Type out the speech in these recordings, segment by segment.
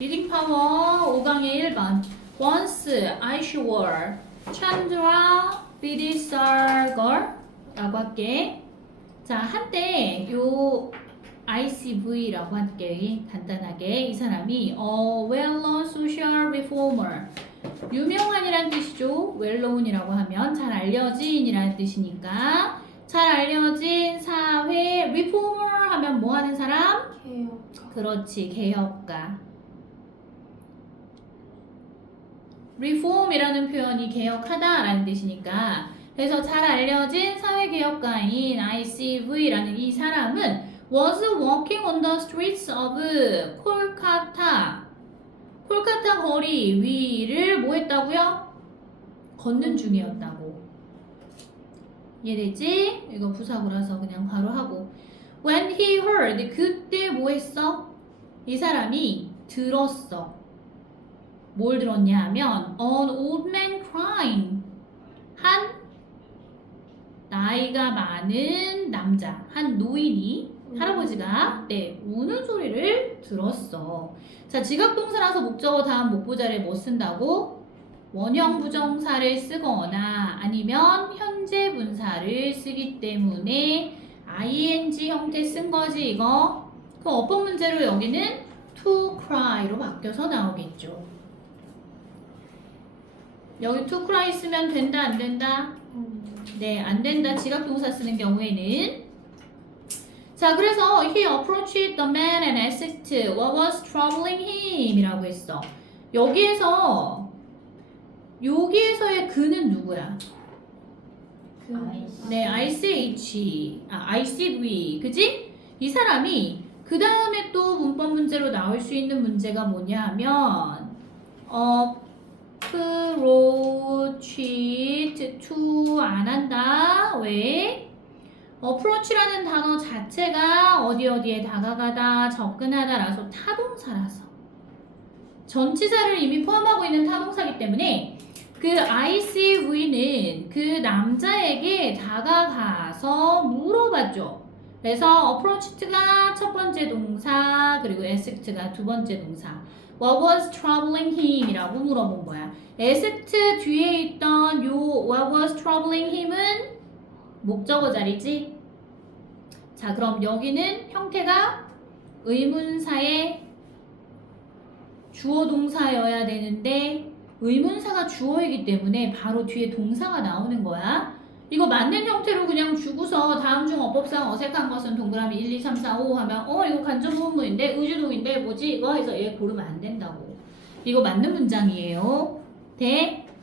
리딩 파워 5강의 1번 Once I saw Chandra Vidysagar 라고 할게. 자, 한때 요 ICV라고 할게. 간단하게 이 사람이 well-known social reformer 유명한이란 뜻이죠. well-known이라고 하면 잘 알려진이라는 뜻이니까 잘 알려진 사회 reformer 하면 뭐 하는 사람? 개혁가. 그렇지, 개혁가. reform이라는 표현이 개혁하다라는 뜻이니까 그래서 잘 알려진 사회개혁가인 ICV라는 이 사람은 was walking on the streets of 콜카타 콜카타 거리 위를 뭐 했다고요? 걷는 중이었다고. 이해되지? 이거 부사구라서 그냥 바로 하고 when he heard 그때 뭐 했어? 이 사람이 들었어. 뭘 들었냐 하면 an old man crying 한 나이가 많은 남자 한 노인이 할아버지가 우는 소리를 들었어. 자, 지각동사라서 목적어 다음 목보자를 뭐 쓴다고? 원형 부정사를 쓰거나 아니면 현재 분사를 쓰기 때문에 ing 형태 쓴 거지 이거. 그럼 어법 문제로 여기는 to cry로 바뀌어서 나오겠죠. 여기 to cry 쓰면 된다 안 된다? 네, 안 된다. 지각동사 쓰는 경우에는. 자, 그래서 he approached the man and asked what was troubling him 이라고 했어. 여기에서의 그는 누구야? 네, ICV. 그지? 이 사람이 그 다음에 또 문법 문제로 나올 수 있는 문제가 뭐냐 하면 approach to 안 한다. 왜? approach라는 단어 자체가 어디에 다가가다, 접근하다라서 타동사라서 전치사를 이미 포함하고 있는 타동사이기 때문에 그 ICV는 그 남자에게 다가가서 물어봤죠. 그래서 approached가 첫 번째 동사 그리고 asked가 두 번째 동사. What was troubling him? 이라고 물어본 거야. asked 뒤에 있던 요 what was troubling him은 목적어 자리지? 자, 그럼 여기는 형태가 의문사의 주어 동사여야 되는데 의문사가 주어이기 때문에 바로 뒤에 동사가 나오는 거야. 이거 맞는 형태로 그냥 주고서 다음 중 어법상 어색한 것은 동그라미 1, 2, 3, 4, 5 하면 이거 간접문문인데 의주동인데 뭐지? 이거 해서 얘 고르면 안 된다고. 이거 맞는 문장이에요.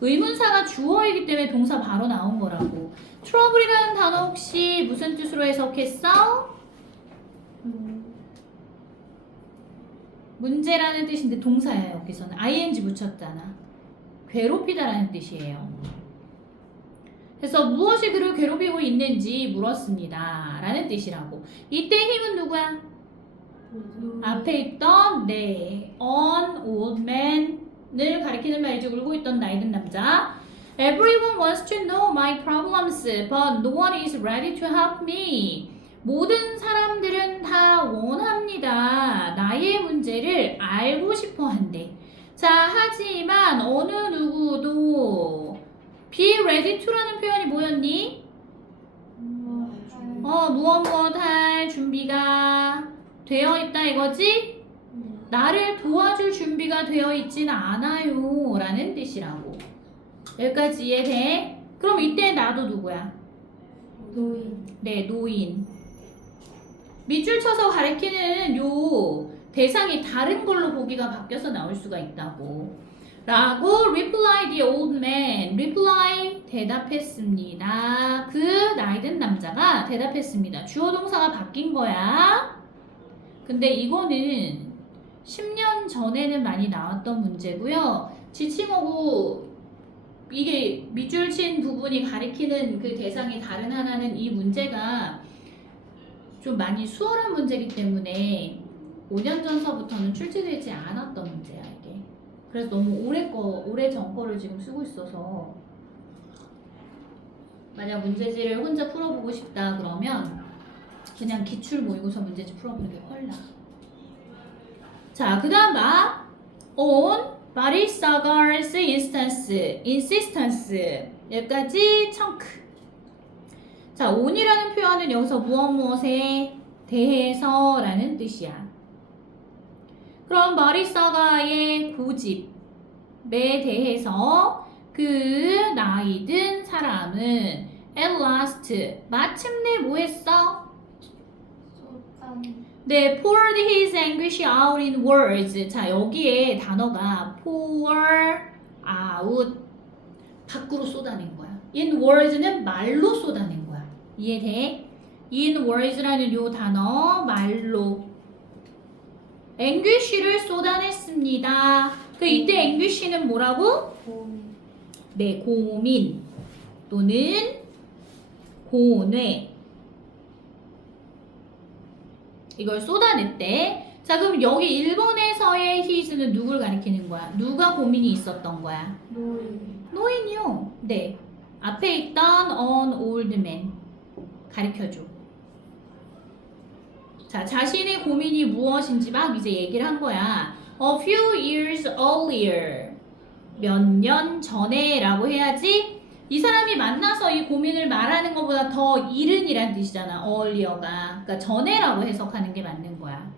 의문사가 주어이기 때문에 동사 바로 나온 거라고. 트러블이라는 단어 혹시 무슨 뜻으로 해석했어? 문제라는 뜻인데 동사야. 여기서는 ing 붙였잖아. 괴롭히다라는 뜻이에요. 그래서 무엇이 그를 괴롭히고 있는지 물었습니다. 라는 뜻이라고. 이때 힘은 누구야? 앞에 있던 an old man을 가리키는 말이죠. 울고 있던 나이 든 남자. Everyone wants to know my problems, but no one is ready to help me. 모든 사람들은 다 원합니다. 나의 문제를 알고 싶어 한대. 자, 하지만 어느 누구도 be ready to라는 표현이 뭐였니? 무엇 할 준비가 되어 있다 이거지? 나를 도와줄 준비가 되어 있진 않아요 라는 뜻이라고. 여기까지 이해돼? 그럼 이때 나도 누구야? 노인. 네, 노인. 밑줄 쳐서 가리키는 요 대상이 다른 걸로 보기가 바뀌어서 나올 수가 있다고. 라고 reply the old man. reply 대답했습니다. 그 나이 든 남자가 대답했습니다. 주어 동사가 바뀐 거야. 근데 이거는 10년 전에는 많이 나왔던 문제고요. 지칭어고 이게 밑줄 친 부분이 가리키는 그 대상이 다른 하나는 이 문제가 좀 많이 수월한 문제이기 때문에 5년 전서부터는 출제되지 않았던 문제야 이게. 그래서 너무 오래 전 거를 지금 쓰고 있어서 만약 문제지를 혼자 풀어보고 싶다 그러면 그냥 기출 모의고사 문제지 풀어보는 게 훨 나아. 자, 그 다음 봐. on 바리사가's insistence 여기까지 청크. 자, on이라는 표현은 여기서 무엇에 대해서라는 뜻이야. 그럼 바리사가의 고집에 대해서 그 나이 든 사람은 at last 마침내 뭐 했어? 소감. 네, poured his anguish out in words. 자, 여기에 단어가 pour out 밖으로 쏟아낸 거야. in words는 말로 쏟아낸 거야. 이해돼? in words라는 요 단어 말로 anguish를 쏟아냈습니다. 그 이때 anguish는 뭐라고? 고민. 네, 고민 또는 고뇌 이걸 쏟아냈대. 자, 그럼 여기 일본에서의 his는 누굴 가리키는 거야? 누가 고민이 있었던 거야? 노인. 노인이요. 네, 앞에 있던 an old man 가리켜줘. 자, 자신의 고민이 무엇인지 막 이제 얘기를 한 거야. A few years earlier. 몇 년 전에 라고 해야지. 이 사람이 만나서 이 고민을 말하는 것보다 더 이른이란 뜻이잖아. earlier가. 그러니까 전에라고 해석하는 게 맞는 거야.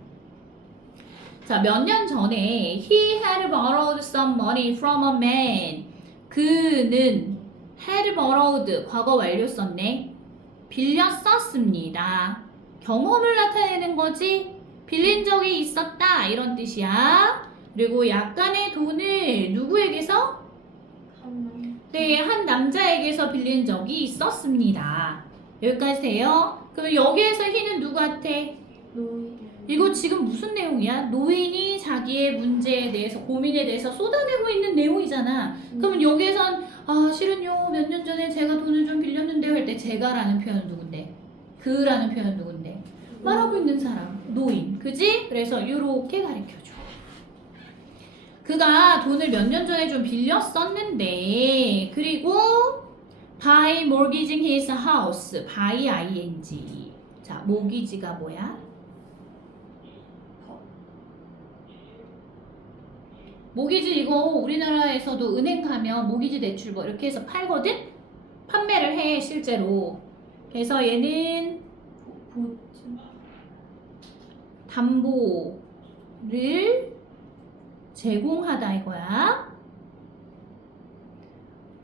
자, 몇 년 전에 he had borrowed some money from a man. 그는 had borrowed 과거 완료 썼네. 빌려 썼습니다. 경험을 나타내는 거지. 빌린 적이 있었다 이런 뜻이야. 그리고 약간의 돈을 누구에게서? 한. 네, 한 남자에게서 빌린 적이 있었습니다. 여기까지 돼요? 그럼 여기에서 he는 누구한테? 노인. 이거 지금 무슨 내용이야? 노인이 자기의 문제에 대해서 고민에 대해서 쏟아내고 있는 내용이잖아. 그러면 여기에선 아 실은요 몇 년 전에 제가 돈을 좀 빌렸는데요 할 때 제가라는 표현은 누군데? 그라는 표현은 누군데? 말하고 있는 사람 노인 그지? 그래서 이렇게 가르쳐줘. 그가 돈을 몇 년 전에 좀 빌렸었는데 그리고 by mortgaging his house by ing 자 mortgage가 뭐야? 모기지 이거 우리나라에서도 은행 가면 모기지 대출 뭐 이렇게 해서 팔거든? 판매를 해 실제로. 그래서 얘는 보증. 담보를 제공하다 이거야.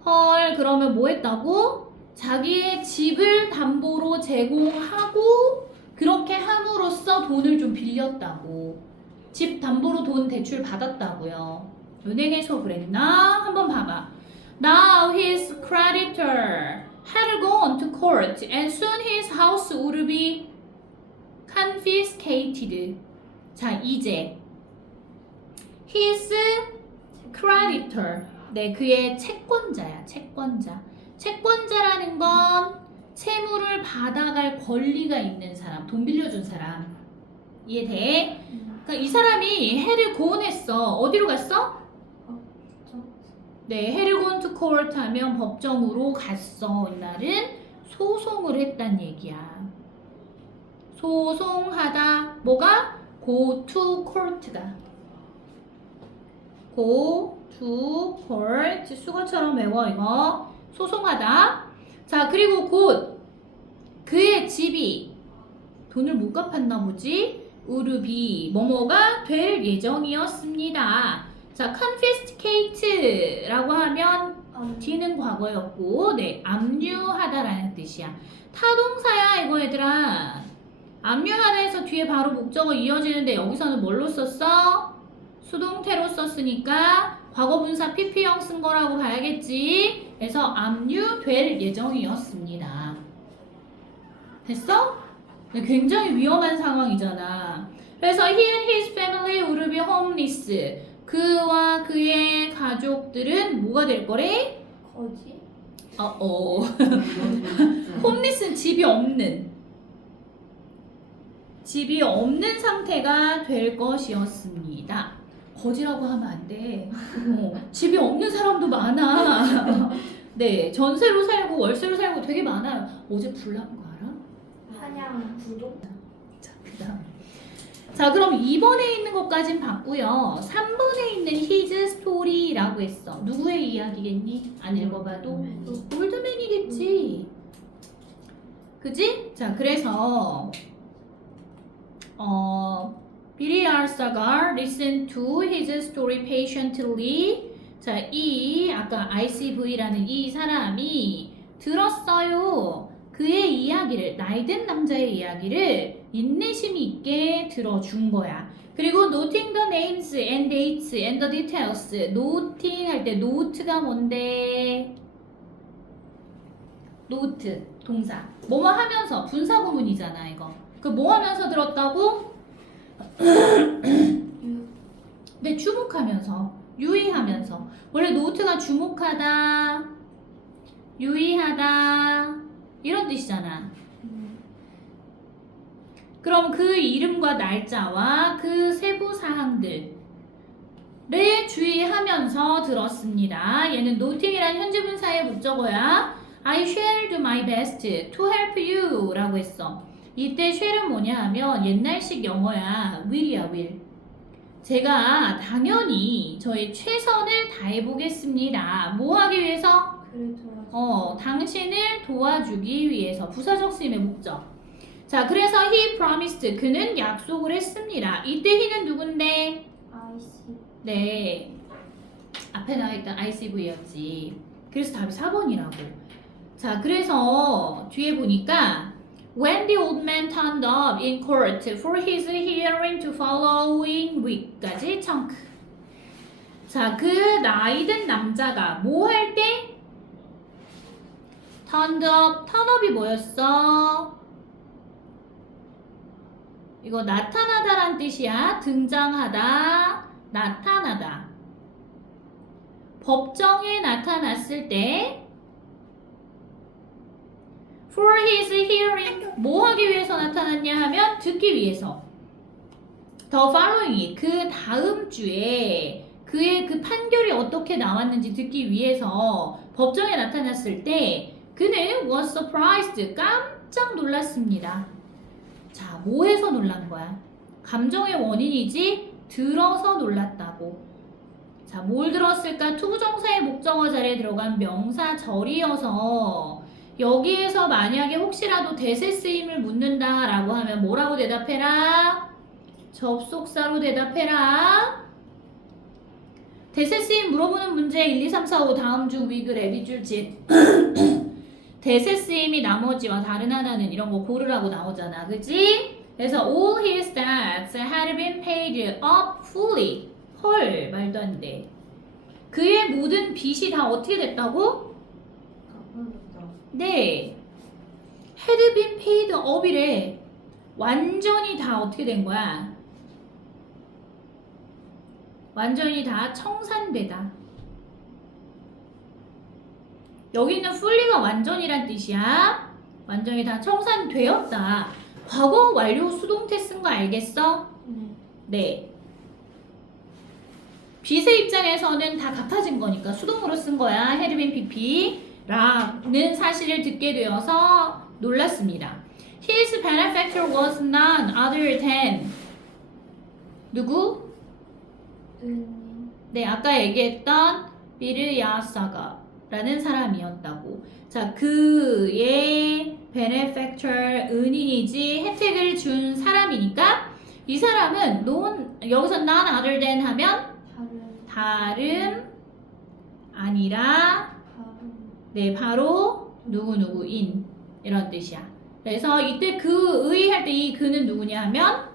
헐 그러면 뭐 했다고? 자기의 집을 담보로 제공하고 그렇게 함으로써 돈을 좀 빌렸다고. 집 담보로 돈 대출 받았다고요. 은행에서 그랬나? 한번 봐봐. Now his creditor had gone to court and soon his house would be confiscated. 자, 이제 his creditor. 네, 그의 채권자야. 채권자. 채권자라는 건 채무를 받아갈 권리가 있는 사람, 돈 빌려준 사람. 이해돼? 그러니까 이 사람이 해를 고온했어. 어디로 갔어? 네, 해를 고온 to court 하면 법정으로 갔어. 이날은 소송을 했단 얘기야. 소송하다. 뭐가? go to court가. go to court. 수거처럼 외워 이거. 소송하다. 자, 그리고 곧 그의 집이 돈을 못 갚았나 보지? 우르비 뭐뭐가 될 예정이었습니다. 자, confiscate라고 하면 D는 과거였고, 네, 압류하다라는 뜻이야. 타동사야 이거 얘들아. 압류하다에서 뒤에 바로 목적어 이어지는데 여기서는 뭘로 썼어? 수동태로 썼으니까 과거분사 PP형 쓴 거라고 봐야겠지. 그래서 압류될 예정이었습니다. 됐어? 굉장히 위험한 상황이잖아. 그래서 he and his family would be homeless. 그와 그의 가족들은 뭐가 될 거래? 거지. homeless는 집이 없는 상태가 될 것이었습니다. 거지라고 하면 안 돼. 집이 없는 사람도 많아. 네, 전세로 살고 월세로 살고 되게 많아요. 어제 불 난 거 알아? 한양 구독. 자, 그다음. 자, 그럼 2번에 있는 것까진 봤고요. 3번에 있는 라고 했어. 누구의 이야기겠니? 안 읽어봐도 올드맨이겠지. 그지? 자, 그래서 Billy Arsagar listened to his story patiently. 자, 아까 ICV라는 이 사람이 들었어요. 그의 이야기를, 나이 든 남자의 이야기를 인내심 있게 들어준 거야. 그리고 noting the names and dates and the details. noting 할 때 note가 뭔데? note, 동사. 뭐뭐 하면서, 분사구문이잖아, 이거. 그 뭐 하면서 들었다고? 네, 주목하면서, 유의하면서. 원래 note가 주목하다, 유의하다, 이런 뜻이잖아. 그럼 그 이름과 날짜와 그 세부 사항들을 주의하면서 들었습니다. 얘는 noting이란 현재 분사의 목적어야. I shall do my best to help you 라고 했어. 이때 shall은 뭐냐 하면 옛날식 영어야. will이야, will. 제가 당연히 저의 최선을 다해보겠습니다. 뭐 하기 위해서? 당신을 도와주기 위해서. 부사적 쓰임의 목적. 자, 그래서 he promised. 그는 약속을 했습니다. 이때 he는 누군데? IC. 네. 앞에 나와있던 ICV였지. 그래서 답이 4번이라고. 자, 그래서 뒤에 보니까 When the old man turned up in court for his hearing to following week까지 청크. 자, 그 나이든 남자가 뭐 할 때? turned up. turn up이 뭐였어? 이거 나타나다란 뜻이야. 등장하다, 나타나다. 법정에 나타났을 때 For his hearing. 뭐 하기 위해서 나타났냐 하면 듣기 위해서. The following. 그 다음 주에 그의 그 판결이 어떻게 나왔는지 듣기 위해서 법정에 나타났을 때 그는 was surprised. 깜짝 놀랐습니다. 자, 뭐해서 놀란 거야? 감정의 원인이지 들어서 놀랐다고. 자, 뭘 들었을까? 투부정사의 목적어 자리에 들어간 명사절이어서 여기에서 만약에 혹시라도 대세 쓰임을 묻는다라고 하면 뭐라고 대답해라? 접속사로 대답해라. 대세 쓰임 물어보는 문제 1, 2, 3, 4, 5 다음 주 위그 레비줄지 대세 쓰임이 나머지와 다른 하나는 이런 거 고르라고 나오잖아. 그지? 그래서 all his debts had been paid up fully. 헐, 말도 안 돼. 그의 모든 빚이 다 어떻게 됐다고? 네. had been paid up이래. 완전히 다 어떻게 된 거야? 완전히 다 청산되다. 여기 있는 fully가 완전이란 뜻이야. 완전히 다 청산되었다. 과거 완료 수동태 쓴 거 알겠어? 네. 빚의 입장에서는 다 갚아진 거니까 수동으로 쓴 거야. had been pp라는 사실을 듣게 되어서 놀랐습니다. His benefactor was none other than 누구? 네, 아까 얘기했던 비르 야사가라는 사람이었다고. 자, 그의 benefactor 은인이지 혜택을 준 사람이니까 이 사람은 여기서 none other than 하면 다름 아니라 네, 바로 누구누구인 이런 뜻이야. 그래서 이때 그의 할 때 이 그는 누구냐 하면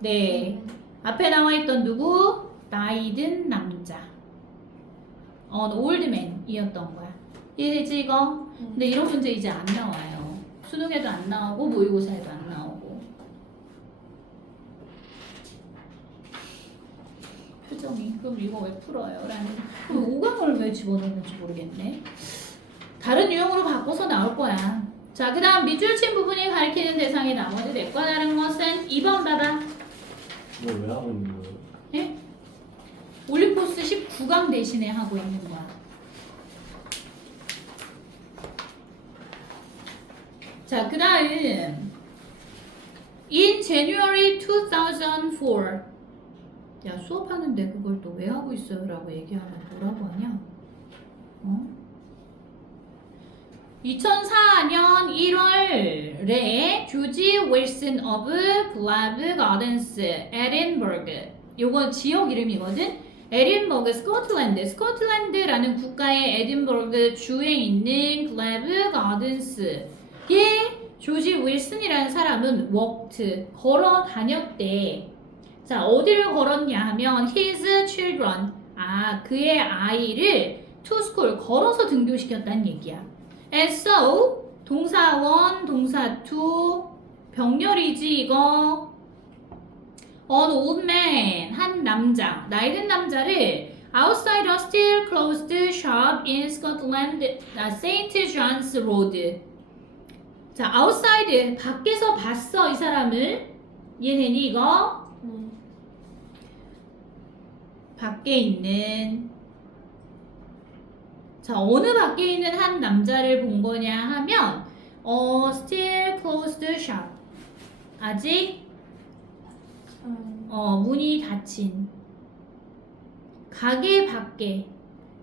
네, 앞에 나와 있던 누구? 나이 든 남자. 올드맨이었던 거야. 이해되지 이거? 근데 이런 문제 이제 안 나와요. 수능에도 안 나오고 모의고사에도 안 나오고. 표정이 그럼 이거 왜 풀어요? 라는. 그럼 5강을 왜 집어넣는지 모르겠네. 다른 유형으로 바꿔서 나올 거야. 자, 그 다음 밑줄 친 부분이 가리키는 대상이 나머지 넷과 다른 것은 2번 봐봐. 이걸 왜 하고 있는 거예요? 예? 올림포스 19강 대신에 하고 있는 거야. 자, 그 다음 In January 2004 야, 수업하는데 그걸 또 왜 하고 있어요? 라고 얘기하면 뭐라고 하냐? 2004년 1월에 조지 윌슨 오브 블라브 가든스 에딘버그, 요건 지역 이름이거든. 에딘버그 스코틀랜드라는 국가의 에딘버그 주에 있는 블라브 가든스에 조지 윌슨이라는 사람은 walked, 걸어 다녔대. 자, 어디를 걸었냐 하면 his children, 그의 아이를 to school, 걸어서 등교시켰다는 얘기야. And so, 동사 원, 동사 two, 병렬이지 이거. An old man, 한 남자, 나이 든 남자를 outside a still closed shop in Scotland, St. John's Road. 자, outside, 밖에서 봤어, 이 사람을. 이해되니 이거? 네. 밖에 있는, 자, 어느 밖에 있는 한 남자를 본 거냐 하면 still closed shop, 아직 문이 닫힌 가게 밖에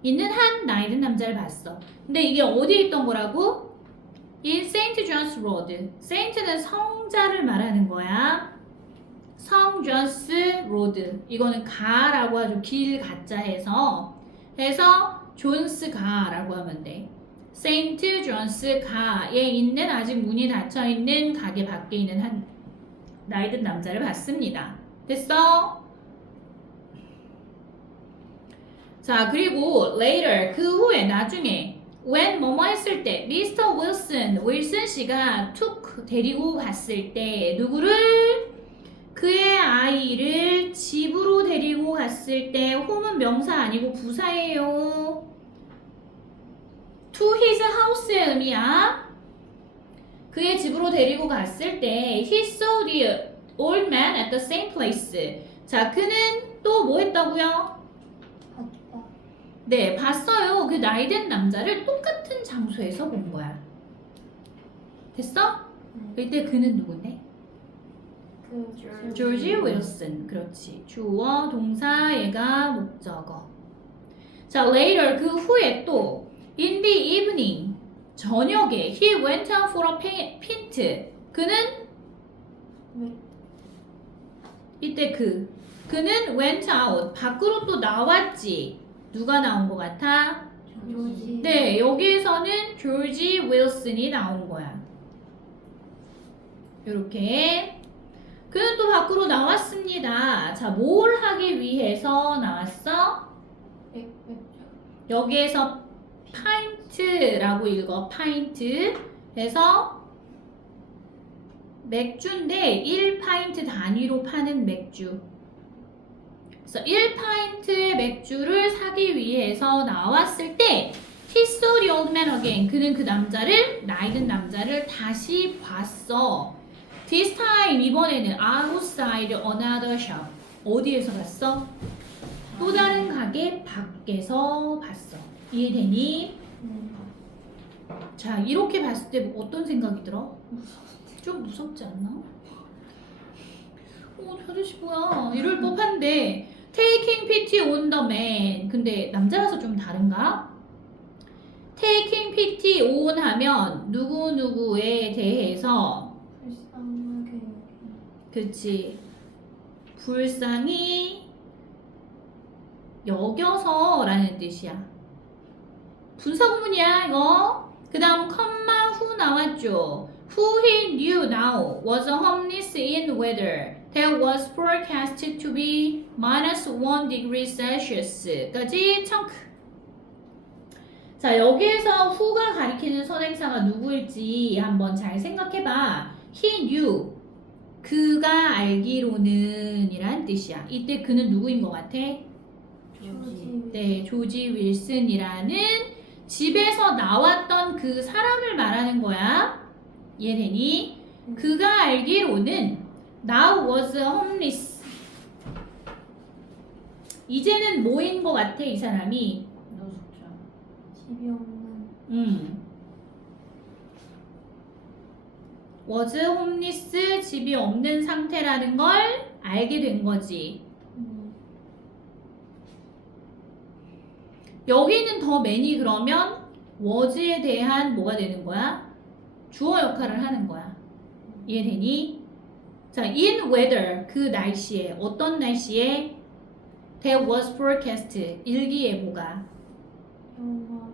있는 한 나이 든 남자를 봤어. 근데 이게 어디에 있던 거라고? In St. John's Road. Saint는 성자를 말하는 거야. 성 존스 로드, 이거는 가라고 하죠. 길 가짜 해서 존스 가라고 하면 돼. 세인트 존스 가에 있는, 아직 문이 닫혀 있는 가게 밖에 있는 한 나이 든 남자를 봤습니다. 됐어? 자, 그리고 later, 그 후에 나중에 when 뭐뭐 했을 때 미스터 윌슨 씨가 took, 데리고 갔을 때 누구를? 그의 아이를 집으로 데리고 갔을 때 home은 명사 아니고 부사예요. to his house의 의미야. 그의 집으로 데리고 갔을 때 he saw the old man at the same place. 자, 그는 또 뭐 했다고요? 봤다. 네, 봤어요. 그 나이 든 남자를 똑같은 장소에서 본 거야. 됐어? 이때 그는 누군데? 조지 윌슨. 그렇지. 주어, 동사, 얘가 목적어. 자, later, 그 후에 또 in the evening, 저녁에 he went out for a pint. 그는 이때 그는 went out, 밖으로 또 나왔지. 누가 나온 것 같아? 조지. 네, 여기에서는 조지 윌슨이 나온 거야. 요렇게. 그는 또 밖으로 나왔습니다. 자, 뭘 하기 위해서 나왔어? 여기에서 파인트라고 읽어. 파인트. 그래서 맥주인데 1파인트 단위로 파는 맥주. 그래서 1파인트의 맥주를 사기 위해서 나왔을 때 he saw the old man again. 그는 그 남자를, 나이 든 남자를 다시 봤어. This time, 이번에는 outside another shop. 어디에서 봤어? 또 다른 가게 밖에서 봤어. 이해되니? 자, 이렇게 봤을 때 어떤 생각이 들어? 좀 무섭지 않나? 저 아저씨 뭐야? 이럴 법한데 taking pity on the man. 근데 남자라서 좀 다른가? taking pity on 하면 누구누구에 대해서, 불쌍하게. 그치, 불쌍히 여겨서 라는 뜻이야. 분사구문이야 이거. 그 다음 컴마 who 나왔죠. Who he knew now was homeless in weather that was forecasted to be -1 degree Celsius 까지 청크. 자, 여기에서 who가 가리키는 선행사가 누구일지 한번 잘 생각해봐. He knew, 그가 알기로는 이란 뜻이야. 이때 그는 누구인 것 같아? 조지. 네, 조지 윌슨이라는 집에서 나왔던 그 사람을 말하는 거야. 이해되니? 그가 알기로는 now was homeless. 이제는 뭐인 것 같아, 이 사람이? 집이 없는. was homeless, 집이 없는 상태라는 걸 알게 된 거지. 여기는 더 many 그러면 was에 대한 뭐가 되는 거야? 주어 역할을 하는 거야. 이해되니? 자, in weather 그 날씨에 어떤 날씨에 there was forecast 일기예보가 영화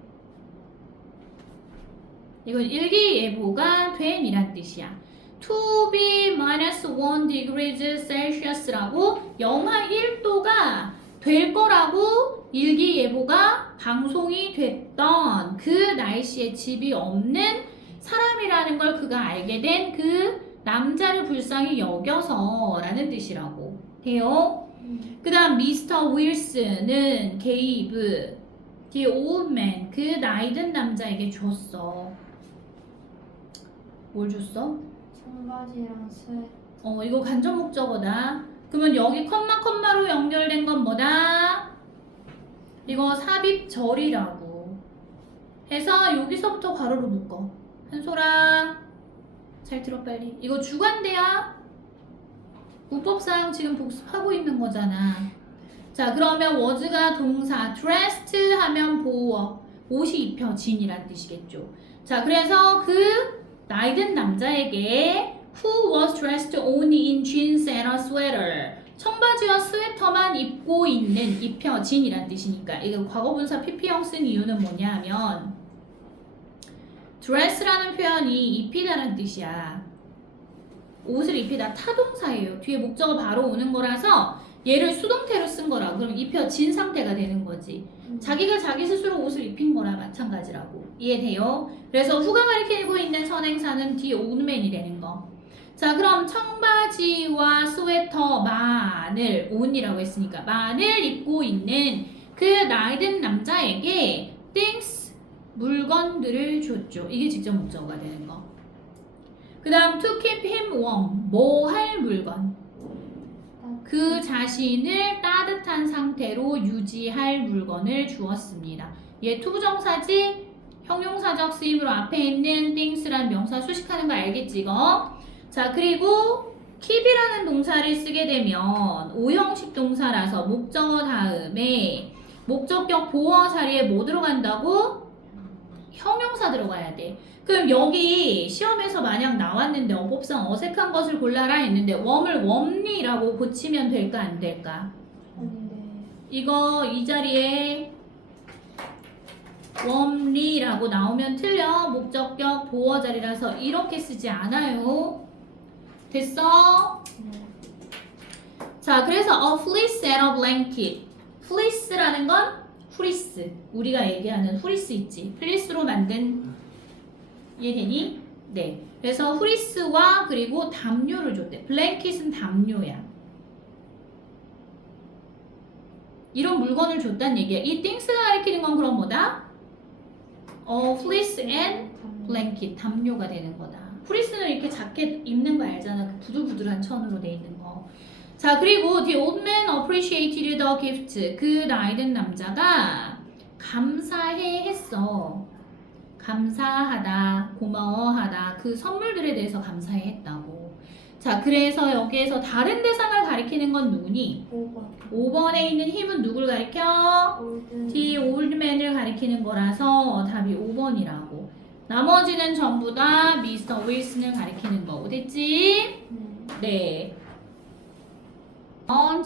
이건 일기예보가 된이란 뜻이야. To be minus 1 degrees Celsius라고 영하 1도가 될 거라고 일기예보가 방송이 됐던 그 날씨에 집이 없는 사람이라는 걸 그가 알게 된 그 남자를 불쌍히 여겨서 라는 뜻이라고 돼요. 그 다음 미스터 윌슨은 gave the old man 그 나이든 남자에게 줬어. 뭘 줬어? 청바지랑 스웨터 이거 간접 목적어다. 그러면 여기 컴마로 연결된 건 뭐다? 이거 삽입절이라고 해서 여기서부터 괄호로 묶어. 한솔아 잘 들어 빨리. 이거 주관대야. 문법상 지금 복습하고 있는 거잖아. 자, 그러면 was가 동사 dressed 하면 보호 옷이 입혀진이란 뜻이겠죠. 자, 그래서 그 나이든 남자에게 who was dressed only in jeans and a sweater 청바지와 스웨터만 입고 있는 입혀진이란 뜻이니까 이거 과거분사 PP형 쓴 이유는 뭐냐면 dress라는 표현이 입히다라는 뜻이야. 옷을 입히다 타동사예요. 뒤에 목적어 바로 오는 거라서 얘를 수동태로 쓴 거라고. 그럼 입혀진 상태가 되는 거지. 자기가 자기 스스로 옷을 입힌 거나 마찬가지라고. 이해돼요? 그래서 후가 가리키고 있는 선행사는 the old man이 되는 거. 자, 그럼 청바지와 스웨터만을 on이라고 했으니까 만을 입고 있는 그 나이든 남자에게 things 물건들을 줬죠. 이게 직접 목적어가 되는 거. 그 다음 to keep him warm 뭐 할 물건 그 자신을 따뜻한 상태로 유지할 물건을 주었습니다. 얘 투부정사지 형용사적 쓰임으로 앞에 있는 things란 명사 수식하는 거 알겠지 이거? 자, 그리고 keep이라는 동사를 쓰게 되면 오형식 동사라서 목적어 다음에 목적격 보어 자리에 뭐 들어간다고? 형용사 들어가야 돼. 그럼 여기 시험에서 만약 나왔는데 어법상 어색한 것을 골라라 했는데 웜을 웜리라고 고치면 될까 안 될까? 아닌데 이거 이 자리에 웜리라고 나오면 틀려. 목적격 보어 자리라서 이렇게 쓰지 않아요. 됐어? 자, 그래서 a fleece and a blanket. fleece라는 건 후리스. 우리가 얘기하는 후리스 있지. 플리스로 만든 이해되니? 네. 그래서 후리스와 그리고 담요를 줬대. 블랭킷은 담요야. 이런 물건을 줬다는 얘기야. 이 things가 가리키는 건 그럼 뭐다? fleece and blanket. 담요가 되는 거다. 후리스는 이렇게 자켓 입는 거 알잖아. 그 부들부들한 천으로 돼 있는 거. 자, 그리고 the old man appreciated the gift. 그 나이든 남자가 감사해 했어. 감사하다, 고마워하다. 그 선물들에 대해서 감사해 했다고. 자, 그래서 여기에서 다른 대상을 가리키는 건 누구니? 5번 5번에 있는 힘은 누굴 가리켜? 올드 the old man을 가리키는 거라서 답이 5번이라고. 나머지는 전부 다 미스터 윌슨을 가리키는 거고. 됐지? 네.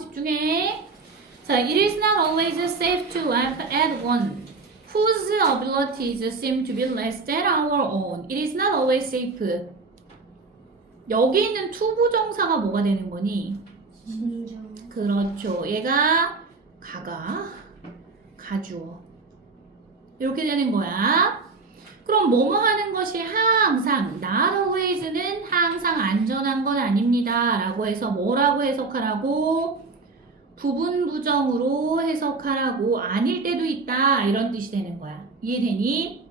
집중해. 자, it is not always safe to laugh at one whose abilities seem to be less than our own. It is not always safe. 여기 있는 투부정사가 뭐가 되는 거니? 진정 그렇죠. 얘가 가주어. 이렇게 되는 거야. 그럼 뭐뭐 하는 것이 항상 not always는 항상 안전한 건 아닙니다 라고 해서 뭐라고 해석하라고? 부분 부정으로 해석하라고. 아닐 때도 있다 이런 뜻이 되는 거야. 이해되니?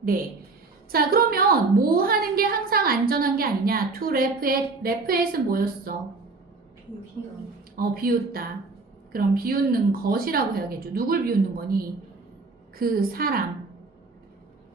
네. 자, 그러면 뭐 하는 게 항상 안전한 게 아니냐? to laugh at은 뭐였어? 비웃다. 그럼 비웃는 것이라고 해야겠죠. 누굴 비웃는 거니? 그 사람.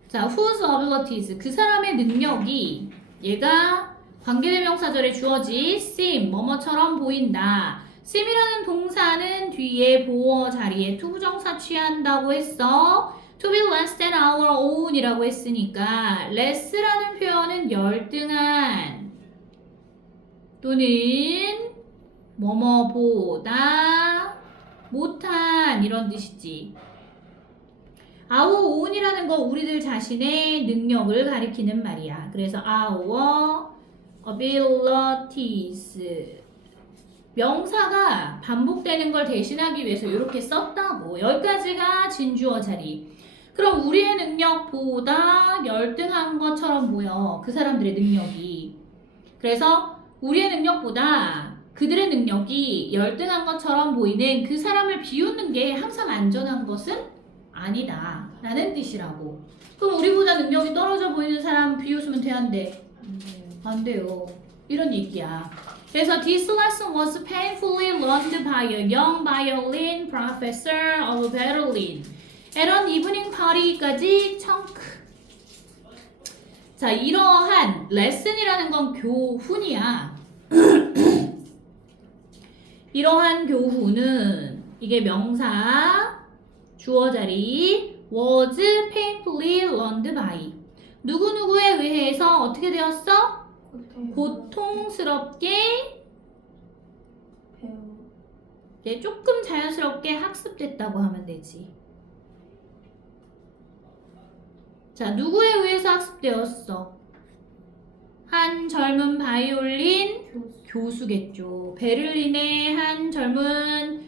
자, whose abilities 그 사람의 능력이 얘가 관계대명사절에 주어지 seem 뭐뭐처럼 보인다. sim이라는 동사는 뒤에 보어 자리에 투부정사 취한다고 했어. to be less than our own이라고 했으니까 less라는 표현은 열등한 또는 뭐뭐보다 못한 이런 뜻이지. our own이라는 거 우리들 자신의 능력을 가리키는 말이야. 그래서 our abilities 명사가 반복되는 걸 대신하기 위해서 이렇게 썼다고. 여기까지가 진주어 자리. 그럼 우리의 능력보다 열등한 것처럼 보여. 그 사람들의 능력이. 그래서 우리의 능력보다 그들의 능력이 열등한 것처럼 보이는 그 사람을 비웃는 게 항상 안전한 것은 아니다 라는 뜻이라고. 그럼 우리보다 능력이 떨어져 보이는 사람 비웃으면 돼, 안 돼? 안 돼요. 이런 얘기야. 그래서 this lesson was painfully learned by a young violin professor of Berlin. At evening party까지 청크. 자, 이러한 레슨이라는 건 교훈이야. 이러한 교훈은 이게 명사 주어 자리 was painfully learned by 누구누구에 의해서 어떻게 되었어? 고통스럽게 배우. 네, 조금 자연스럽게 학습됐다고 하면 되지. 자, 누구에 의해서 학습되었어? 한 젊은 바이올린 교수겠죠. 베를린의 한 젊은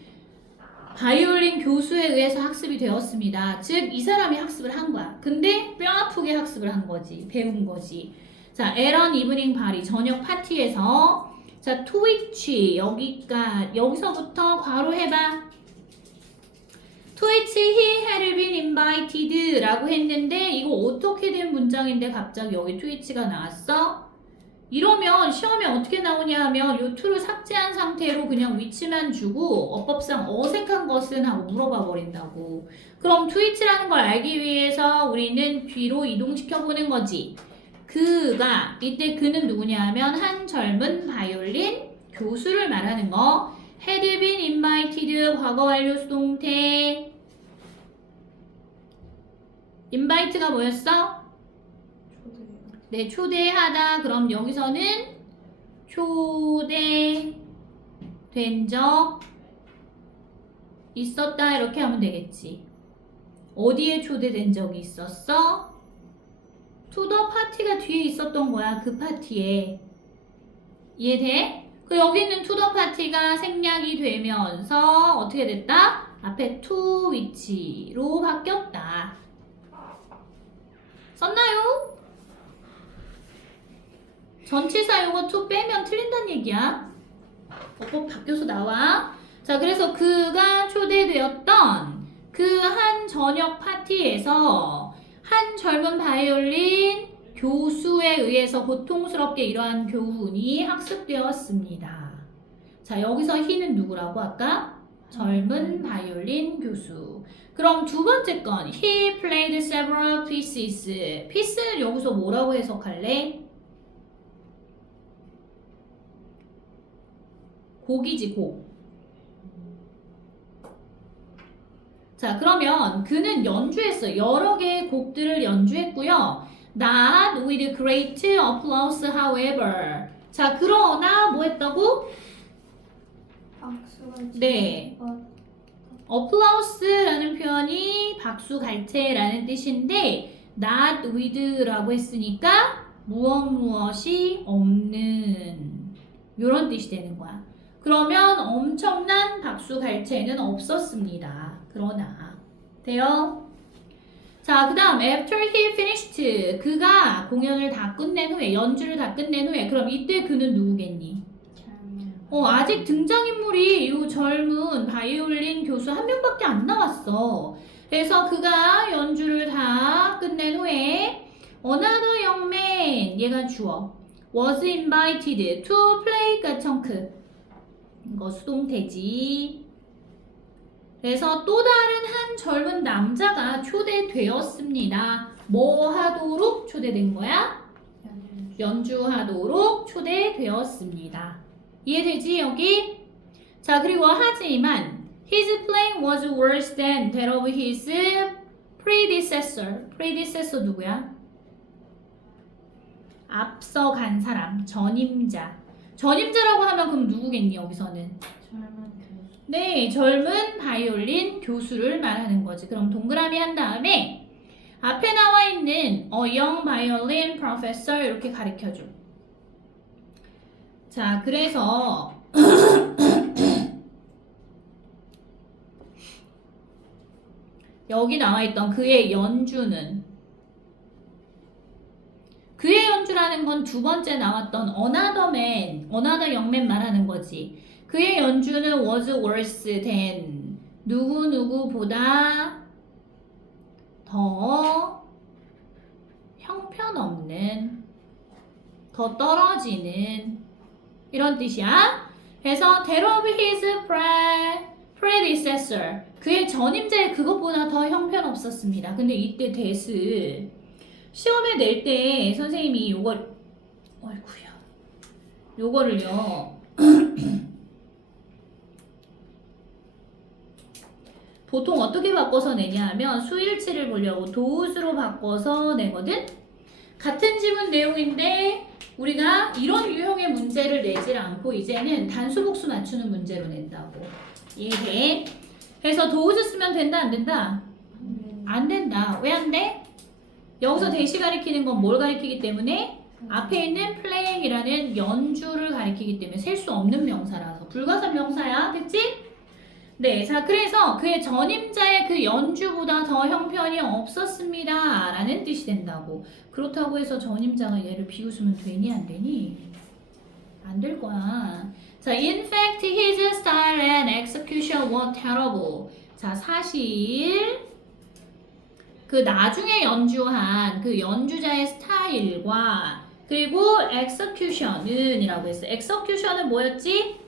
바이올린 교수에 의해서 학습이 되었습니다. 즉, 이 사람이 학습을 한 거야. 근데 뼈 아프게 학습을 한 거지. 배운 거지. 자, 에런 이브닝 파리 저녁 파티에서 자, 트위치 여기서부터 괄호 해봐. 트위치 he had been invited 라고 했는데 이거 어떻게 된 문장인데 갑자기 여기 트위치가 나왔어? 이러면 시험에 어떻게 나오냐 하면 요 to를 삭제한 상태로 그냥 위치만 주고 어법상 어색한 것은 하고 물어봐 버린다고. 그럼 트위치라는 걸 알기 위해서 우리는 뒤로 이동시켜 보는 거지. 그가 이때 그는 누구냐 하면 한 젊은 바이올린 교수를 말하는 거. had been invited 과거 완료 수동태. invite가 뭐였어? 네, 초대하다. 그럼 여기서는 초대된 적 있었다 이렇게 하면 되겠지. 어디에 초대된 적이 있었어? to the party가 뒤에 있었던 거야. 그 파티에. 이해돼? 그 여기 있는 to the party가 생략이 되면서 어떻게 됐다? 앞에 to which로 바뀌었다. 썼나요? 전치사 요거 to 빼면 틀린다는 얘기야. 어법 바뀌어서 나와. 자, 그래서 그가 초대되었던 그 한 저녁 파티에서 한 젊은 바이올린 교수에 의해서 고통스럽게 이러한 교훈이 학습되었습니다. 자, 여기서 he는 누구라고 아까? 젊은 바이올린 교수. 그럼 두 번째 건 he played several pieces. piece는 여기서 뭐라고 해석할래? 곡이지, 곡. 자, 그러면 그는 연주했어요. 여러 개의 곡들을 연주했고요. Not with great applause, however. 자, 그러나 뭐 했다고? 박수가 네. applause라는 표현이 박수 갈채라는 뜻인데 not with라고 했으니까 무엇이 없는 이런 뜻이 되는 거야. 그러면 엄청난 박수 갈채는 없었습니다. 그러나 돼요? 자, 그 다음 after he finished 그가 공연을 다 끝낸 후에 연주를 다 끝낸 후에 그럼 이때 그는 누구겠니? 아직 등장인물이 이 젊은 바이올린 교수 한 명밖에 안 나왔어. 그래서 그가 연주를 다 끝낸 후에 another young man 얘가 주어 was invited to play가 청크 이거 수동태지. 그래서 또 다른 한 젊은 남자가 초대되었습니다. 뭐 하도록 초대된 거야? 연주하도록 초대되었습니다. 이해되지 여기? 자, 그리고 하지만 his playing was worse than that of his predecessor. predecessor 누구야? 앞서간 사람, 전임자. 전임자라고 하면 그럼 누구겠니 여기서는? 젊은 교수. 네, 젊은 바이올린 교수를 말하는 거지. 그럼 동그라미 한 다음에 앞에 나와 있는 a young violin professor 이렇게 가르쳐줘. 자, 그래서 여기 나와 있던 그의 연주는 그의 연주라는 건 두 번째 나왔던 another man, another young man 말하는 거지. 그의 연주는 was worse than 누구누구보다 더 형편없는 더 떨어지는 이런 뜻이야. 그래서 that of his predecessor 그의 전임자의 그것보다 더 형편없었습니다. 근데 이때 that을 시험에 낼 때 선생님이 요거를요 보통 어떻게 바꿔서 내냐 하면 수일치를 보려고 도우스로 바꿔서 내거든. 같은 지문 내용인데 우리가 이런 유형의 문제를 내질 않고 이제는 단수 복수 맞추는 문제로 낸다고. 이해돼? 그래서 도우스 쓰면 된다 안 된다? 안 된다. 왜 안 돼? 여기서 대시 가리키는 건 뭘 가리키기 때문에? 앞에 있는 playing이라는 연주를 가리키기 때문에 셀 수 없는 명사라서 불가산 명사야. 됐지? 네, 자 그래서 그의 전임자의 그 연주보다 더 형편이 없었습니다 라는 뜻이 된다고. 그렇다고 해서 전임자가 얘를 비웃으면 되니 안 되니? 안 될 거야. 자, in fact his style and execution were terrible. 자, 사실 그 나중에 연주한 그 연주자의 스타일과 그리고 execution은 이라고 했어. execution은 뭐였지?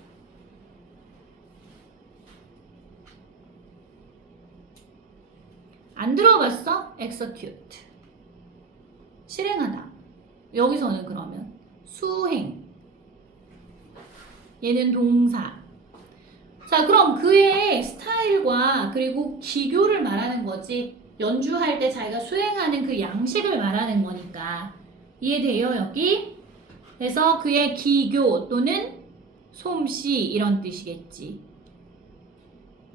안 들어봤어? execute 실행하다. 여기서는 그러면 수행 얘는 동사. 자, 그럼 그의 스타일과 그리고 기교를 말하는 거지. 연주할 때 자기가 수행하는 그 양식을 말하는 거니까. 이해돼요 여기? 그래서 그의 기교 또는 솜씨 이런 뜻이겠지.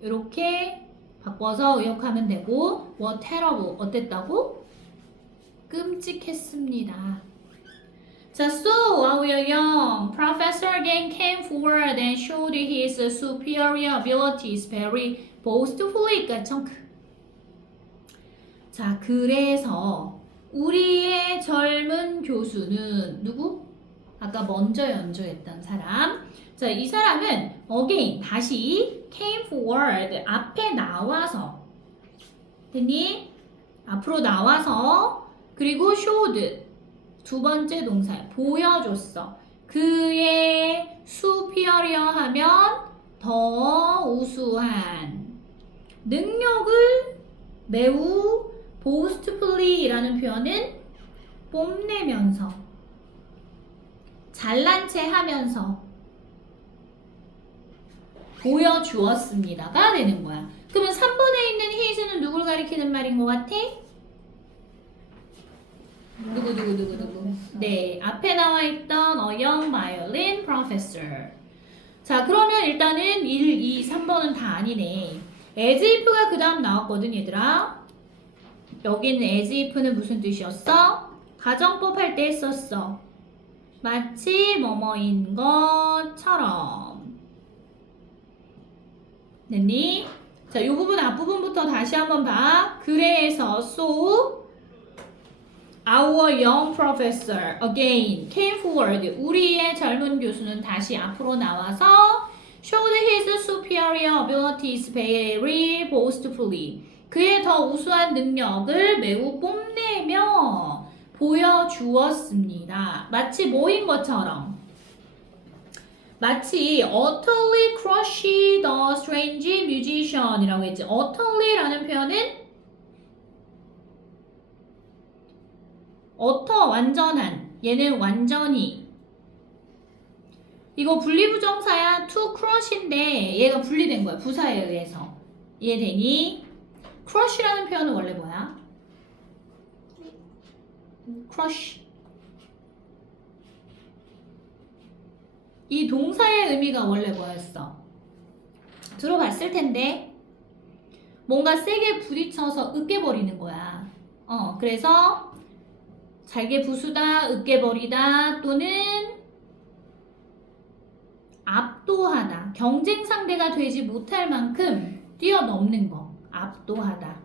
이렇게 바꿔서 의역하면 되고 were terrible 어땠다고? 끔찍했습니다. 자, so our young professor again came forward and showed his superior abilities very boastfully. 청크. 자, 그래서 우리의 젊은 교수는 누구? 아까 먼저 연주했던 사람. 자, 이 사람은 again 다시 came forward 앞에 나와서 됐니? 앞으로 나와서 그리고 showed 두 번째 동사 보여줬어. 그의 superior 하면 더 우수한 능력을 매우 boastfully라는 표현은 뽐내면서 잘난 체 하면서 보여주었습니다가 되는 거야. 그러면 3번에 있는 his는 누굴 가리키는 말인 것 같아? 누구? 네, 앞에 나와 있던 a young violin professor. 자, 그러면 일단은 1, 2, 3번은 다 아니네. as if가 그 다음 나왔거든 얘들아. 여기는 as if는 무슨 뜻이었어? 가정법 할 때 썼어. 마치 뭐뭐인 것처럼. 됐니? 자, 이 부분 앞부분부터 다시 한번 봐. 그래서 so our young professor again came forward. 우리의 젊은 교수는 다시 앞으로 나와서 showed his superior abilities very boastfully. 그의 더 우수한 능력을 매우 뽐내며 보여주었습니다. 마치 뭐인 것처럼. 마치 utterly crush the strange musician 이라고 했지. utterly라는 표현은 utter 완전한. 얘는 완전히. 이거 분리부정사야. to crush인데 얘가 분리된 거야. 부사에 의해서. 이해되니? crush라는 표현은 원래 뭐야? crush. 이 동사의 의미가 원래 뭐였어? 들어봤을 텐데 뭔가 세게 부딪혀서 으깨버리는 거야. 그래서 잘게 부수다, 으깨버리다 또는 압도하다. 경쟁 상대가 되지 못할 만큼 뛰어넘는 거. 압도하다.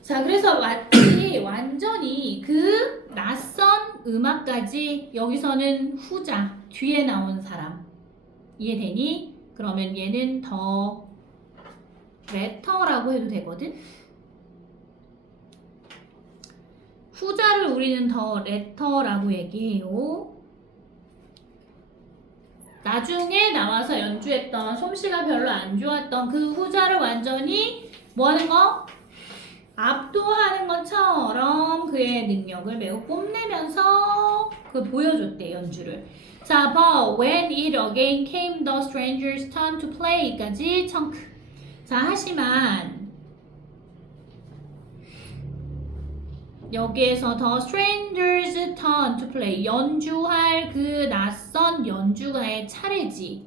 자, 그래서 완전히 그 낯선 음악까지 여기서는 후자, 뒤에 나온 사람. 이해되니? 그러면 얘는 더 레터라고 해도 되거든? 후자를 우리는 더 레터라고 얘기해요. 나중에 나와서 연주했던 솜씨가 별로 안 좋았던 그 후자를 완전히 뭐 하는 거? 압도하는 것처럼 그의 능력을 매우 뽐내면서 보여줬대, 연주를. 자, but when it again came the stranger's turn to play까지 청크. 자, 하지만 여기에서 the stranger's turn to play, 연주할 그 낯선 연주가의 차례지.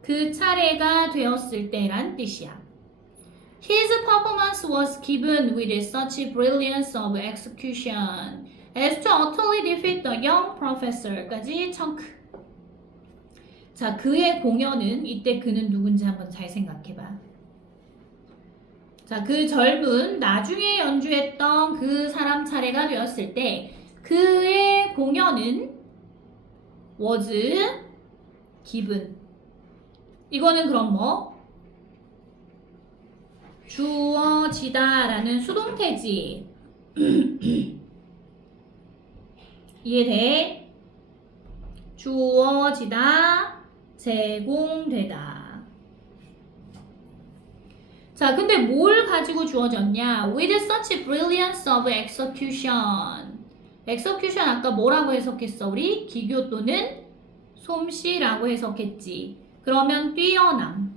그 차례가 되었을 때란 뜻이야. His performance was given with such brilliance of execution as to utterly defeat the young professor까지 청크. 자, 그의 공연은, 이때 그는 누군지 한번 잘 생각해봐. 자, 그 젊은 나중에 연주했던 그 사람 차례가 되었을 때 그의 공연은 was given. 이거는 그럼 뭐? 주어지다 라는 수동태지. 이해돼? 주어지다, 제공되다. 자, 근데 뭘 가지고 주어졌냐? With such brilliance of execution. execution 아까 뭐라고 해석했어? 우리 기교 또는 솜씨라고 해석했지. 그러면 뛰어남.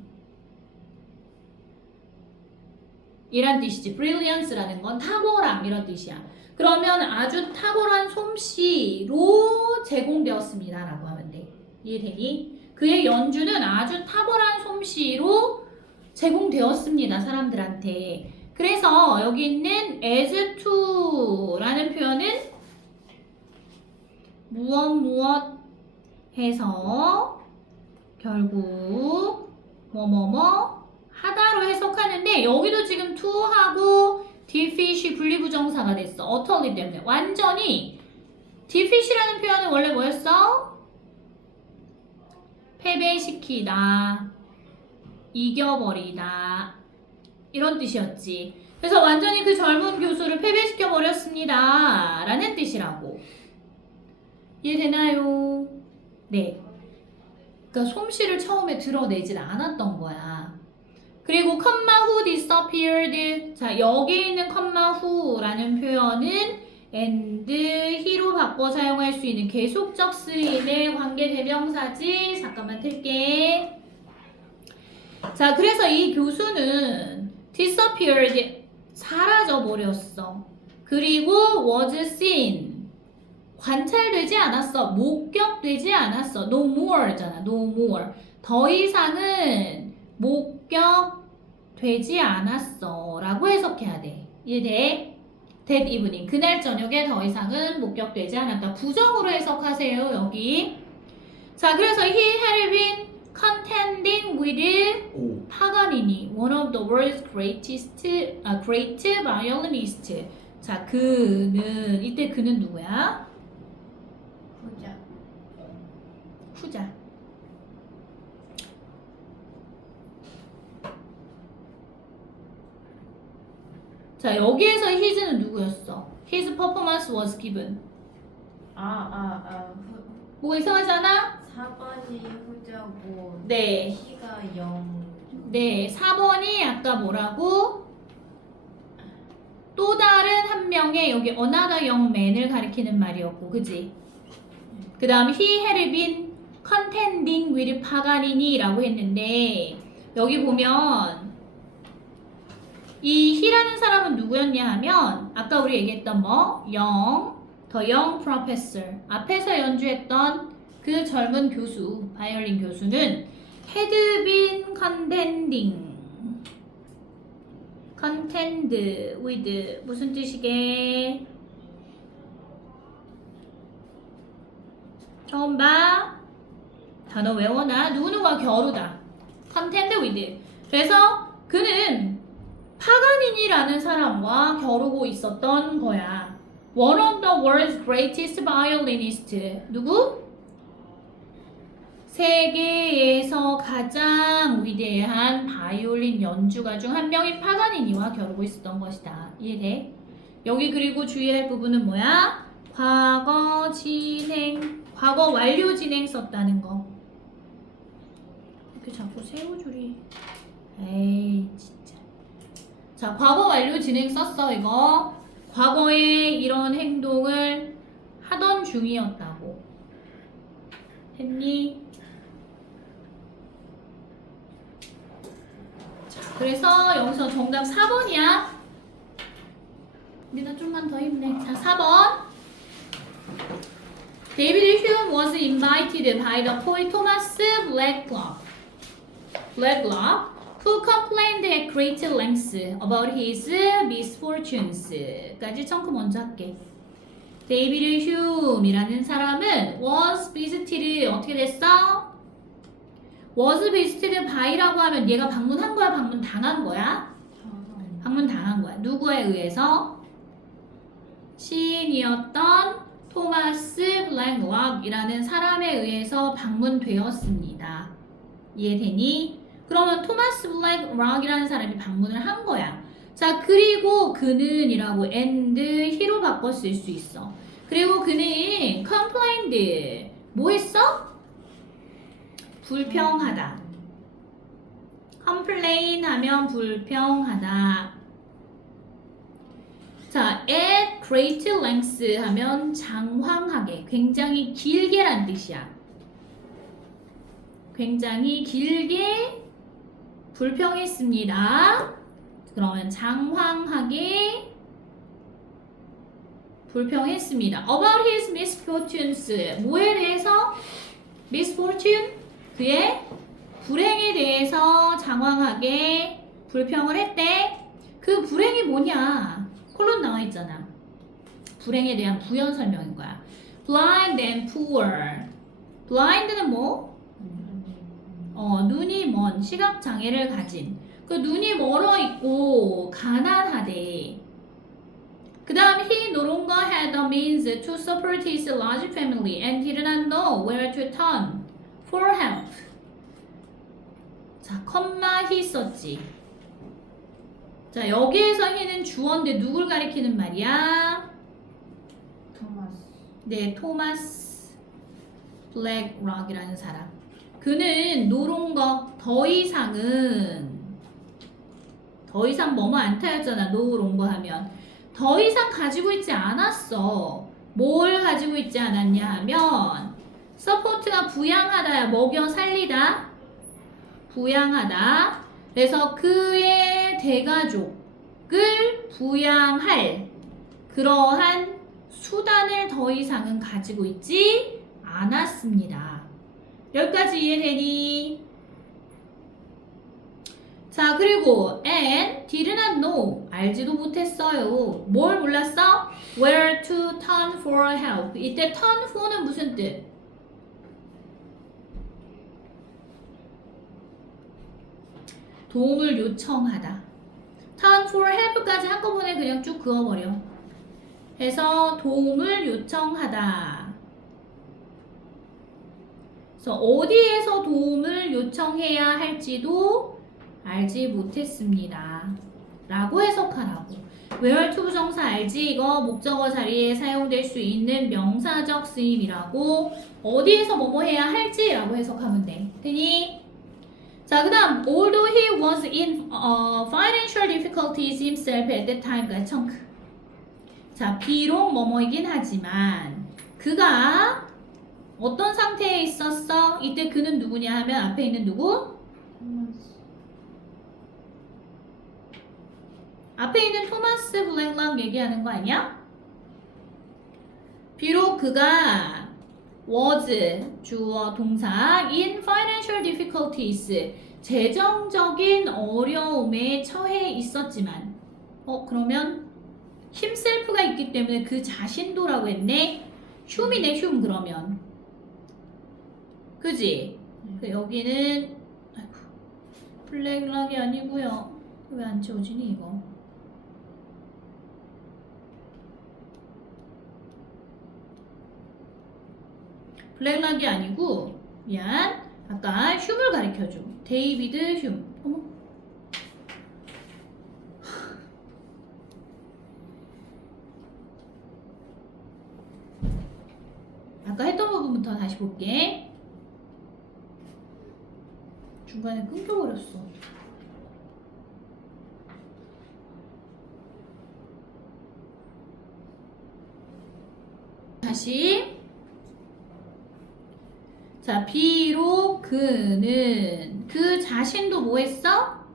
이란 뜻이지. brilliance라는 건 탁월함 이런 뜻이야. 그러면 아주 탁월한 솜씨로 제공되었습니다 라고 하면 돼. 이해되니? 그의 연주는 아주 탁월한 솜씨로 제공되었습니다 사람들한테. 그래서 여기 있는 as to 라는 표현은 무엇 해서 결국 뭐뭐뭐 하다로 해석하는데 여기도 지금 to하고 defeat이 분리부정사가 됐어. utterly 때문에. 완전히 defeat이라는 표현은 원래 뭐였어? 패배시키다, 이겨버리다 이런 뜻이었지. 그래서 완전히 그 젊은 교수를 패배시켜버렸습니다 라는 뜻이라고. 이해되나요? 네. 그러니까 솜씨를 처음에 드러내질 않았던 거야. 그리고 comma who disappeared. 자, 여기에 있는 comma who라는 표현은 and, he로 바꿔 사용할 수 있는 계속적 쓰임의 관계 대명사지. 잠깐만 틀게. 자, 그래서 이 교수는 disappeared, 사라져 버렸어. 그리고 was seen, 관찰되지 않았어. 목격되지 않았어. no more잖아. no more. 더 이상은 목격되지 않았어 라고 해석해야 돼. 이해돼? that evening, 그날 저녁에 더 이상은 목격되지 않았다. 부정으로 해석하세요 여기. 자, 그래서 he had been contending with 오. 파가니니, one of the world's great violinists. 자, 그는, 이때 그는 누구야? 후자. 후자. 자, 여기에서 his는 누구였어? His performance was given. 뭐가 이상하잖아? 4번이 후자고 네. T가 0. 네, 4번이 아까 뭐라고? 또 다른 한 명의 여기 another young man을 가리키는 말이었고, 그지? 그 다음 he had been contending with 파가니니라고 했는데 여기 보면 이 he라는 사람은 누구였냐 하면 아까 우리 얘기했던 the young professor 앞에서 연주했던 그 젊은 교수, 바이올린 교수는 had been contend with 무슨 뜻이게? 처음 봐. 단어 외워놔. 누구누구와 겨루다. contend with. 그래서 그는 파가니니라는 사람과 겨루고 있었던 거야. One of the world's greatest violinists. 누구? 세계에서 가장 위대한 바이올린 연주가 중 한 명인 파가니니와 겨루고 있었던 것이다. 이해돼? 여기 그리고 주의할 부분은 뭐야? 과거 완료 진행 썼다는 거. 이렇게 자꾸 세우줄이. 에이 진짜. 자, 과거 완료 진행 썼어 이거. 과거에 이런 행동을 하던 중이었다고. 했니? 자, 그래서 여기서 정답 4번이야. 민아 좀만 더 힘내. 자, 4번. David Hume was invited by the poet Thomas Blacklock, who complained at great length about his misfortunes. 까지 청크 먼저 할게. 데이비드 휴음이라는 사람은 was visited 어떻게 됐어? was visited by라고 하면 얘가 방문한 거야, 방문 당한 거야? 방문 당한 거야. 누구에 의해서? 시인이었던 토마스 블랙락이라는 사람에 의해서 방문되었습니다. 이해되니? 그러면 토마스 블랙락이라는 사람이 방문을 한 거야. 자, 그리고 그는이라고 and he로 바꿔 쓸 수 있어. 그리고 그는 complained 뭐 했어? 불평하다. complain 하면 불평하다. 자, at great length 하면 장황하게, 굉장히 길게란 뜻이야. 굉장히 길게 불평했습니다. 그러면 장황하게 불평했습니다. About his misfortunes. 뭐에 대해서? misfortune. 그의 불행에 대해서 장황하게 불평을 했대. 그 불행이 뭐냐? 콜론 나와 있잖아. 불행에 대한 부연 설명인 거야. blind and poor. blind는 뭐? 눈이 먼, 시각장애를 가진. 그 눈이 멀어 있고 가난하대. 그 다음 he no longer had the means to support his large family and did not know where to turn for help. 자, 컴마 he 썼지. 자, 여기에서 he는 주어인데 누굴 가리키는 말이야? 토마스. 네, 토마스 블랙락이라는 사람. 그는 노롱거 더 이상 뭐뭐 안타였잖아. 노롱거 하면 더 이상 가지고 있지 않았어. 뭘 가지고 있지 않았냐 하면 서포트가 부양하다야. 먹여 살리다. 부양하다. 그래서 그의 대가족을 부양할 그러한 수단을 더 이상은 가지고 있지 않았습니다. 여기까지 이해되니? 자, 그리고 and did not know 알지도 못했어요. 뭘 몰랐어? Where to turn for help. 이때 turn for는 무슨 뜻? 도움을 요청하다. turn for help까지 한꺼번에 그냥 쭉 그어버려. 해서 도움을 요청하다. 그래서 어디에서 도움을 요청해야 할지도 알지 못했습니다. 라고 해석하라고. where to 부정사 알지? 이거 목적어 자리에 사용될 수 있는 명사적 쓰임이라고. 어디에서 뭐뭐 해야 할지 라고 해석하면 돼. 되니? 자, 그 다음 although he was in financial difficulties himself at that time. 자, 비록 뭐뭐이긴 하지만 그가 어떤 상태에 있었어? 이때 그는 누구냐 하면 앞에 있는 누구? 토마스. 앞에 있는 토마스 블랙락 얘기하는 거 아니야? 비록 그가 was 주어 동사 in financial difficulties 재정적인 어려움에 처해 있었지만 그러면 himself가 있기 때문에 그 자신도라고 했네. hum이네 hum 그러면 그지? 그 여기는 아이고 블랙락이 아니고요. 왜 안 지워지니 이거? 블랙락이 아니고 미안 아까 흉을 가리켜줘. 데이비드 흉. 어머. 아까 했던 부분부터 다시 볼게. 중간에 끊겨버렸어. 다시. 자, 비록 그는 그 자신도 뭐 했어?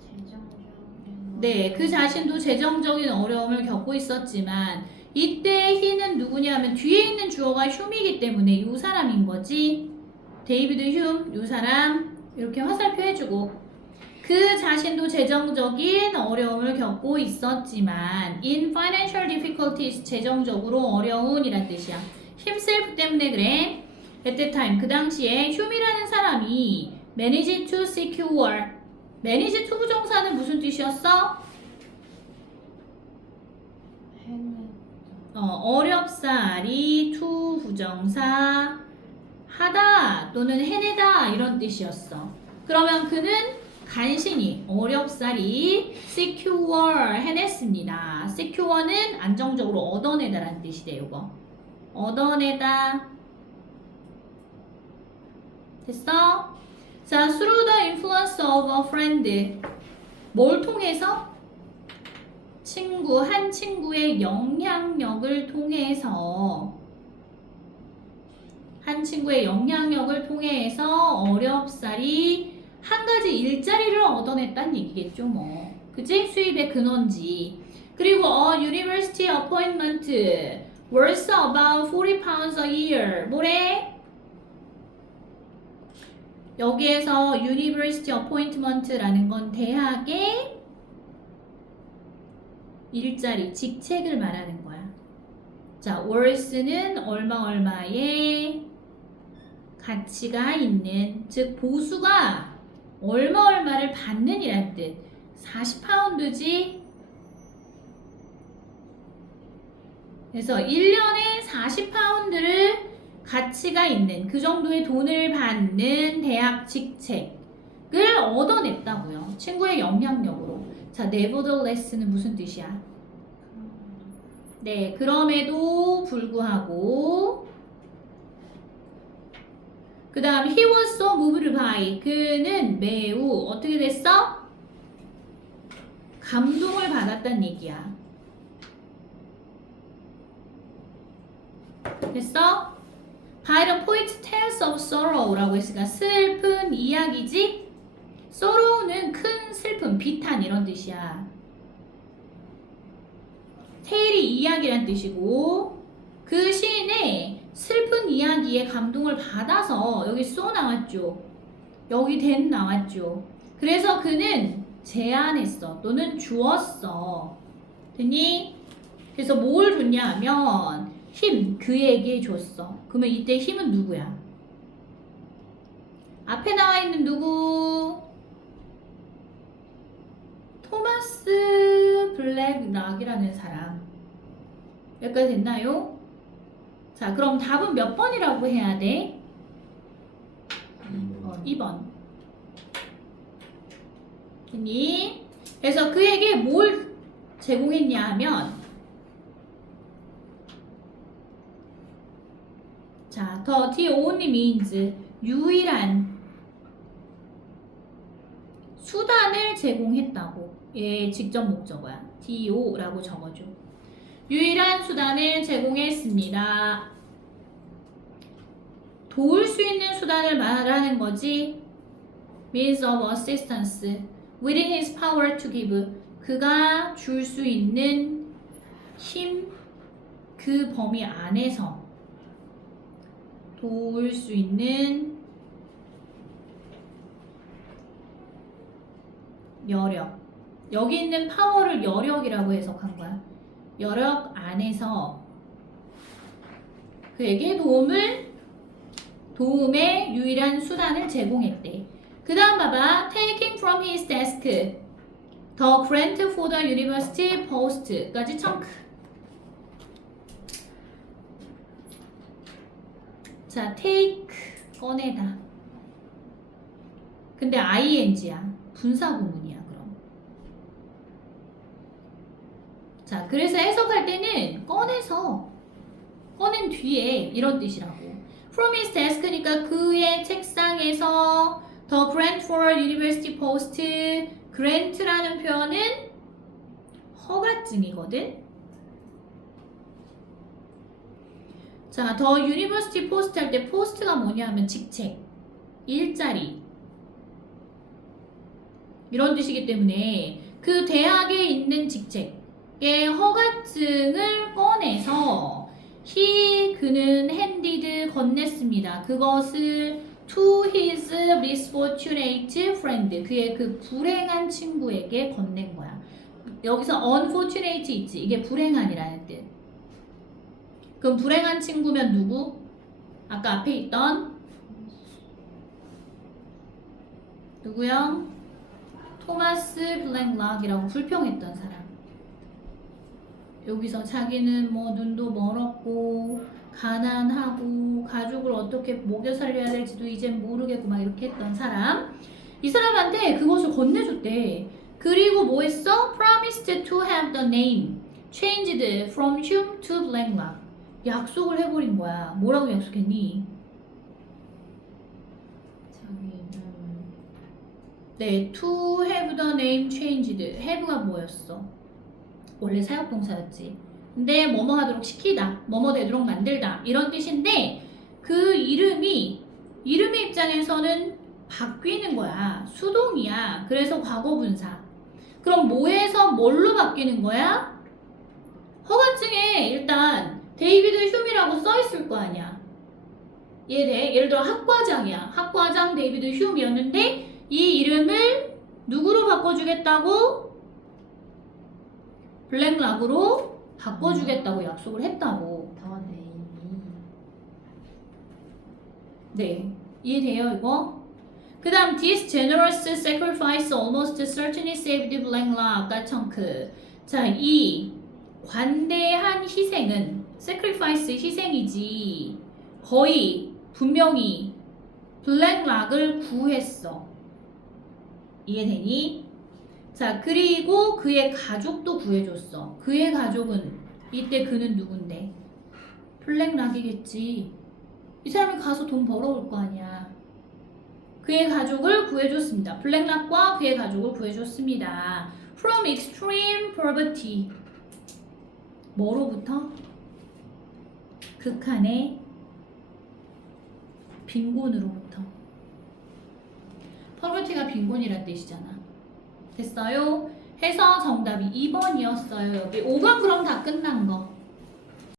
재정적인. 네, 그 자신도 재정적인 어려움을 겪고 있었지만 이때 he는 누구냐 하면 뒤에 있는 주어가 hum이기 때문에 이 사람인 거지. 데이비드 hum, 이 사람 이렇게 화살표 해주고 그 자신도 재정적인 어려움을 겪고 있었지만 in financial difficulties 재정적으로 어려운이란 뜻이야. himself 때문에 그래. at that time 그 당시에 hum이라는 사람이 manage to secure manage to 부정사는 무슨 뜻이었어? 어렵사리 to 부정사 하다 또는 해내다 이런 뜻이었어. 그러면 그는 간신히 어렵사리 secure 해냈습니다. secure는 안정적으로 얻어내다라는 뜻이 돼요. 이거 얻어내다 됐어? 자, through the influence of a friend 뭘 통해서? 한 친구의 영향력을 통해서 어렵사리 한 가지 일자리를 얻어냈다는 얘기겠죠 뭐 그치? 수입의 근원지 그리고 university appointment worth about 40 pounds a year 뭐래? 여기에서 university appointment라는 건 대학의 일자리, 직책을 말하는 거야. 자, worth는 얼마의 가치가 있는, 즉 보수가 얼마를 받는 이란 뜻. 40파운드지. 그래서 1년에 40파운드를 가치가 있는 그 정도의 돈을 받는 대학 직책을 얻어냈다고요. 친구의 영향력으로. 자, nevertheless는 무슨 뜻이야? 네, 그럼에도 불구하고 그 다음 he was so moved by 그는 매우 어떻게 됐어? 감동을 받았다는 얘기야. 됐어? by the poet tales of sorrow라고 했으니까 슬픈 이야기지? sorrow는 큰 슬픔, 비탄 이런 뜻이야. 테일이 이야기란 뜻이고 그 시인의 슬픈 이야기에 감동을 받아서 여기 쏘 나왔죠. 여기 된 나왔죠. 그래서 그는 제안했어 또는 주었어. 됐니? 그래서 뭘 줬냐 하면 힘 그에게 줬어. 그러면 이때 힘은 누구야? 앞에 나와 있는 누구? 토마스 블랙락이라는 사람. 여기까지 됐나요? 자, 그럼 답은 몇 번이라고 해야 돼? 2번. 됐니? 그래서 그에게 뭘 제공했냐 하면 자, the only means 유일한 수단을 제공했다고. 얘 직접 목적어야. DO라고 적어줘. 유일한 수단을 제공했습니다. 도울 수 있는 수단을 말하는 거지. means of assistance within his power to give. 그가 줄 수 있는 힘, 그 범위 안에서 도울 수 있는 여력. 여기 있는 파워를 여력이라고 해석한 거야. 여력 안에서 그에게 도움의 유일한 수단을 제공했대. 그 다음 봐봐. Taking from his desk the grant for the university post까지 청크. 자, take 꺼내다. 근데 ing야. 분사구문이야. 그럼. 자, 그래서 해석할 때는 꺼낸 뒤에 이런 뜻이라고. From his desk니까 그의 책상에서 the grant for university post. grant라는 표현은 허가증이거든. 자, the university post 할 때 post가 뭐냐 하면 직책, 일자리 이런 뜻이기 때문에 그 대학에 있는 직책의 허가증을 꺼내서 그는 handed 건넸습니다. 그것을 to his misfortunate friend, 그의 그 불행한 친구에게 건넨 거야. 여기서 unfortunate 있지? 이게 불행한이라는 뜻. 그럼 불행한 친구면 누구? 아까 앞에 있던 누구요? 토마스 블랙락이라고 불평했던 사람. 여기서 자기는 뭐 눈도 멀었고 가난하고 가족을 어떻게 먹여 살려야 될지도 이젠 모르겠고 막 이렇게 했던 사람. 이 사람한테 그것을 건네줬대. 그리고 뭐 했어? Promised to have the name changed from Hume to Blacklock. 약속을 해버린 거야. 뭐라고 약속했니? 자기 이름. 네, to have the name changed. have가 뭐였어? 원래 사역동사였지. 근데 뭐뭐 하도록 시키다, 뭐뭐 되도록 만들다 이런 뜻인데 그 이름의 입장에서는 바뀌는 거야. 수동이야. 그래서 과거분사. 그럼 뭐에서 뭘로 바뀌는 거야? 허가증에 일단 데이비드 휴미라고 써 있을 거 아니야. 이해돼? 예를 들어 학과장이야. 학과장 데이비드 휴미였는데 이 이름을 누구로 바꿔주겠다고? 블랙락으로 바꿔주겠다고 약속을 했다고. 더 네임이. 네, 이해돼요 이거? 그 다음 this generous sacrifice almost certainly saved Blacklock. 아까 청크. 자, 이 관대한 희생은 sacrifice 희생이지 거의 분명히 블랙락을 구했어. 이해되니? 자, 그리고 그의 가족도 구해줬어. 그의 가족은 이때 그는 누군데? 블랙락이겠지. 이 사람이 가서 돈 벌어올 거 아니야. 그의 가족을 구해줬습니다. 블랙락과 그의 가족을 구해줬습니다. From extreme poverty. 뭐로부터? 극한의 빈곤으로부터. poverty가 빈곤이란 뜻이잖아. 됐어요? 해서 정답이 2번이었어요. 여기 5번 그럼 다 끝난 거.